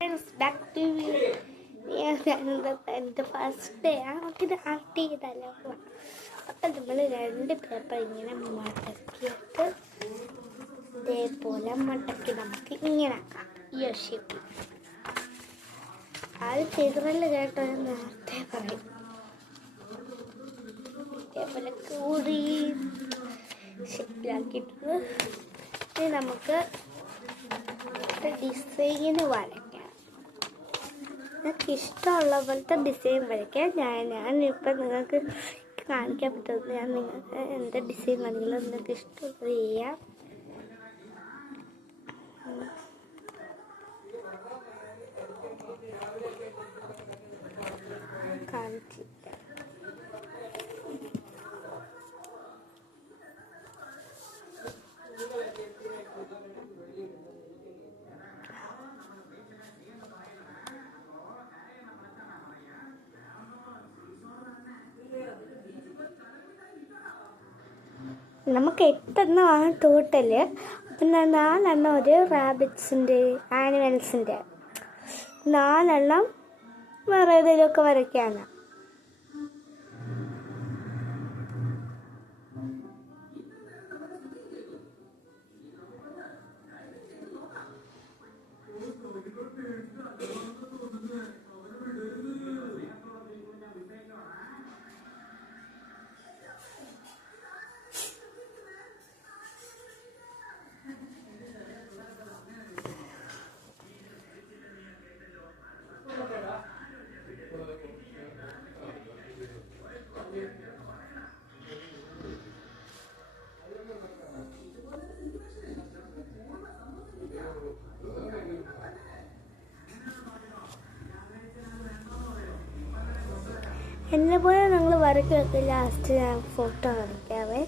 Friends, back to me. എൻ്റെ first day നമുക്കിത് art ചെയ്താലോ. അപ്പം നമ്മൾ 2 പേപ്പർ ഇങ്ങനെ മടക്കിയിട്ട് ഇതേപോലെ മടക്കി നമുക്ക് ഇങ്ങനെ ആക്കാം. ഈ ഷേപ്പിൽ അത് ചെയ്തതല്ല കേട്ടോ, ഞാൻ നേരത്തെ പറയും. ഇതേപോലെ കൂടി ഷേപ്പിലാക്കിയിട്ട് ഇനി നമുക്ക് ഡിസൈന് വരയ്ക്കാം. നിങ്ങൾക്ക് ഇഷ്ടമുള്ള പോലത്തെ ഡിസൈൻ വരയ്ക്കാം. ഞാനിപ്പം നിങ്ങൾക്ക് കാണിക്കാൻ പറ്റുന്നത് ഞാൻ നിങ്ങൾക്ക് എന്ത് ഡിസൈൻ വേണമെങ്കിലും നിങ്ങൾക്ക് ഇഷ്ടമുള്ളത് ചെയ്യാം. കാണിച്ചില്ല. നമുക്ക് 8 എണ്ണമാണ് ടോട്ടല്. അപ്പം 4 എണ്ണം ഒരു റാബിറ്റ്സിൻ്റെ ആനിമൽസിൻ്റെ, 4 എണ്ണം വേറെ ഏതെങ്കിലുമൊക്കെ വരയ്ക്കാനാണ്. എന്നെ പോലെ നിങ്ങൾ വരയ്ക്കൊക്കെ ലാസ്റ്റ് ഞാൻ ഫോട്ടോ കാണിക്കാവേ.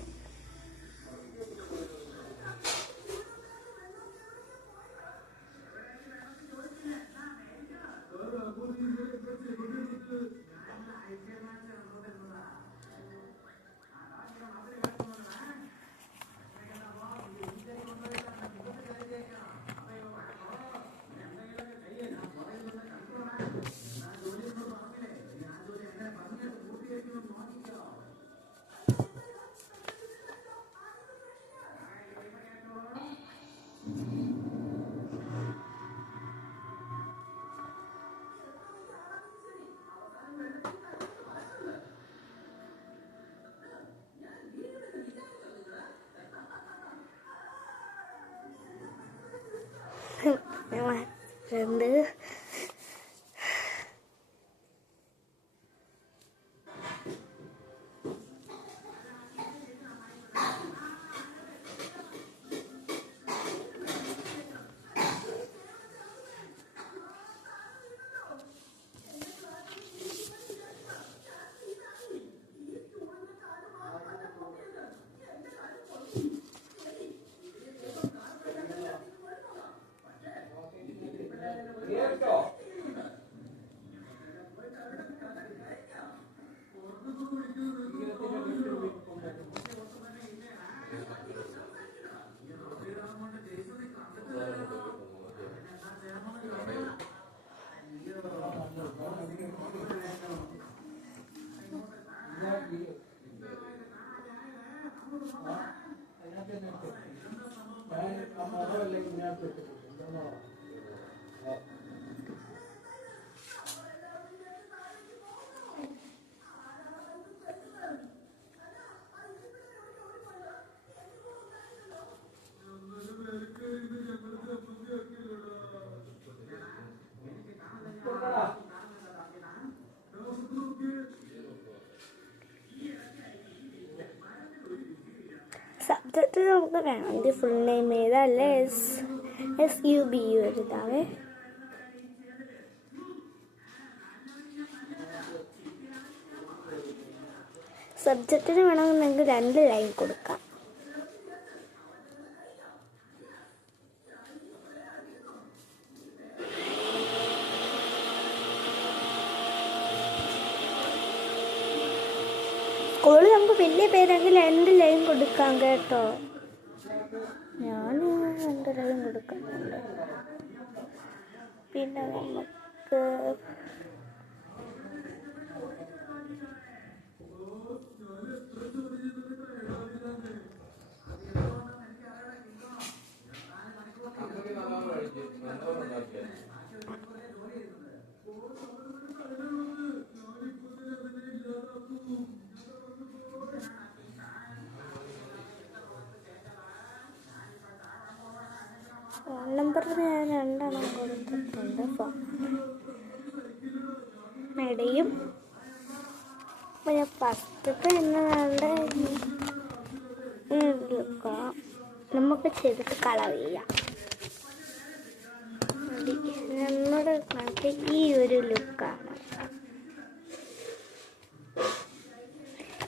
രണ്ട് സബ്ജക്റ്റ് നമുക്ക് വേണമെങ്കിൽ ഫുൾ നെയിം ചെയ്താൽ അല്ലേ SUBU എഴുതാവേ. സബ്ജക്റ്റിന് വേണമെങ്കിൽ നിങ്ങൾക്ക് 2 ലൈൻ കൊടുക്കാം. സ്കൂളിൽ നമുക്ക് വലിയ പേരെങ്കിൽ 2 ലൈൻ കൊടുക്കാം കേട്ടോ. ഞാൻ 2 ലൈൻ കൊടുക്കുന്നുണ്ട്. പിന്നെ നമുക്ക് ഫോൺ നമ്പറിൽ ഞാൻ 2 കൊടുത്തിട്ടുണ്ട്. ഫോൺ ഇടയും ഫസ്റ്റത്തെ എന്നാണ്ട് നമുക്ക് ചെയ്തിട്ട് കളർ ചെയ്യാം. നമ്മുടെ കണക്ക് ഈ ഒരു ലുക്കാണ്.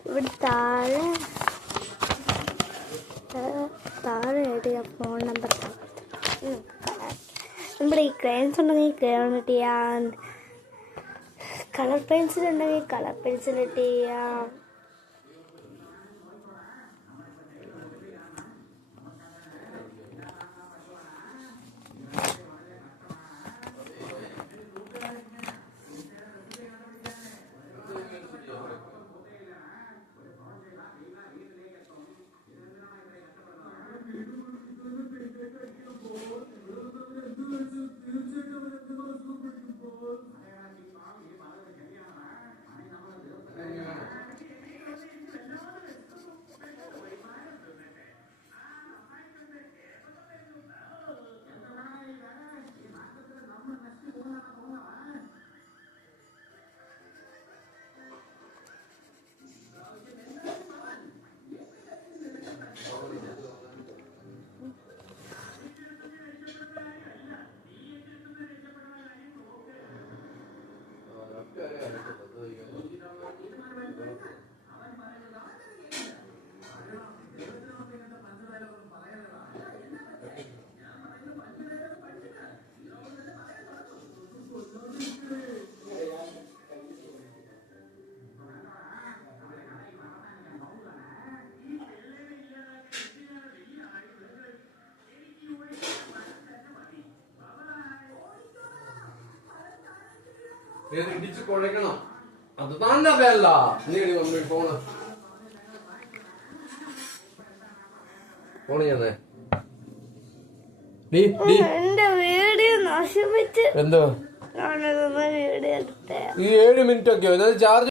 ഇവിടെ താഴെ എഴുതിയ ഫോൺ നമ്പർ നമ്മുടെ ഈ ക്രയൻസ് ഉണ്ടെങ്കിൽ ക്രയോണിട്ട് ചെയ്യാം, കളർ പെൻസിൽ ഉണ്ടെങ്കിൽ കളർ പെൻസിൽ ഇട്ട് ചെയ്യാം. ഇടിച്ച് കുഴക്കണം. അത് തന്നെ ബെല്ല. നീടി മമ്മി ഫോണ് ചെയ്യുന്നേ. എന്റെ വീഡിയോ നശിപ്പിച്ച് എന്തോ വീഡിയോ എടുത്തേ. ഈ 7 മിനിറ്റ് ഒക്കെ ചാർജ്